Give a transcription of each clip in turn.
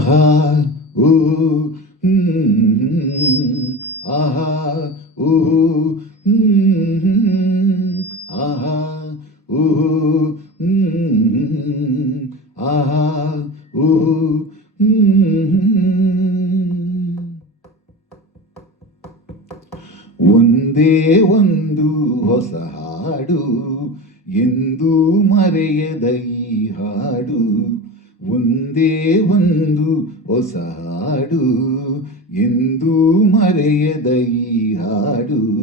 ಆಹಾ, ಊ ಆಹಾ ಊ ಆಹಾ ಊ ಆಹಾ, ಊ. ಒಂದೇ ಒಂದು ಹೊಸ ಹಾಡು, ಎಂದು ಮರೆಯದ ಈ ಹಾಡು ಒಂದೇ ಒಂದು ಹೊಸ ಹಾಡು, ಎಂದು ಮರೆಯದ ಈ ಹಾಡು.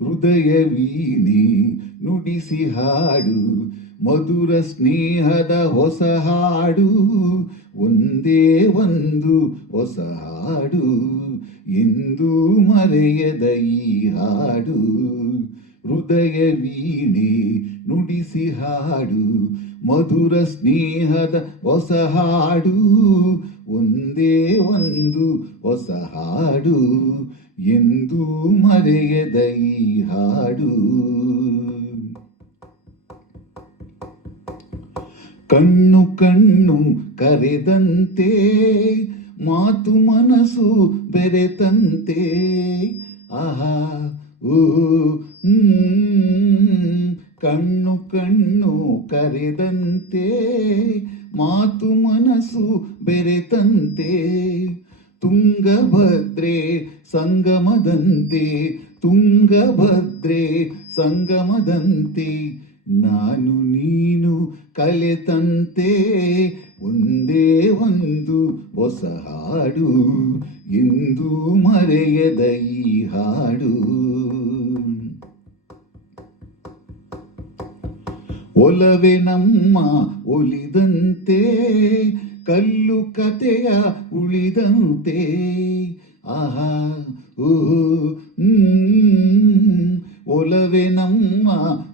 ಹೃದಯ ವೀಣೆ ನುಡಿಸಿ ಹಾಡು, ಮಧುರ ಸ್ನೇಹದ ಹೊಸ ಹಾಡು. ಒಂದೇ ಒಂದು ಹೊಸ ಹಾಡು, ಎಂದು ಮರೆಯದ ಈ ಹಾಡು. ಹೃದಯ ವೀಣೆ ನುಡಿಸಿ ಹಾಡು, ಮಧುರ ಸ್ನೇಹದ ಹೊಸ ಹಾಡು, ಒಂದೇ ಒಂದು ಹೊಸ ಹಾಡು, ಎಂದು ಮರೆಯದ ಈ ಹಾಡು ಕಣ್ಣು ಕಣ್ಣು ಕರೆದಂತೆ, ಮಾತು ಮನಸ್ಸು ಬೆರೆತಂತೆ, ಆಹಾ. ಕಣ್ಣು ಕಣ್ಣು ಕರೆದಂತೆ, ಮಾತು, ಮನಸ್ಸು ಬೆರೆತಂತೆ, ತುಂಗಭದ್ರೆ ಸಂಗಮದಂತೆ ತುಂಗಭದ್ರೆ ಸಂಗಮದಂತೆ, ನಾನು, ನೀನು ಕಲೆತಂತೆ, ಒಂದೇ ಒಂದು ಹೊಸ ಹಾಡು ಎಂದು ಮರೆಯದ ಈ ಹಾಡು. ಒಲವೆ ನಮ್ಮ ಒಲಿದಂತೆ ಕಲ್ಲು ಕತೆಯ ಉಳಿದಂತೆ ಆಹಾ ಓ ಹ್ಮ್. ಒಲವೆ ನಮ್ಮ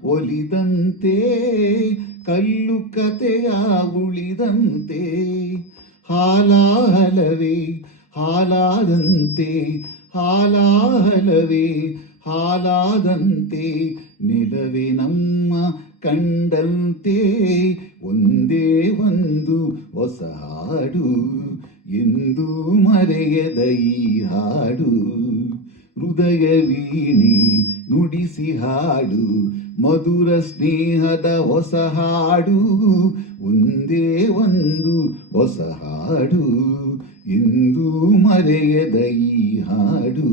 ಒಲಿದಂತೆ ಕಲ್ಲು ಕತೆಯ ಉಳಿದಂತೆ ಹಾಲಾಹಲವೇ ಹಾಲಾದಂತೆ ಹಾಲಾಹಲವೇ ಹಾಲಾದಂತೆ ನಿಲವೇ ನಮ್ಮ ಕಂಡಂತೆ ಒಂದೇ ಒಂದು ಹೊಸ ಹಾಡು ಎಂದು ಮರೆಯದ ಈ ಹಾಡು. ಹೃದಯ ವೀಣಿ ನುಡಿಸಿ ಹಾಡು, ಮಧುರ ಸ್ನೇಹದ ಹೊಸ ಹಾಡು, ಒಂದೇ ಒಂದು ಹೊಸ ಹಾಡು ಎಂದು ಮರೆಯದ ಈ ಹಾಡು.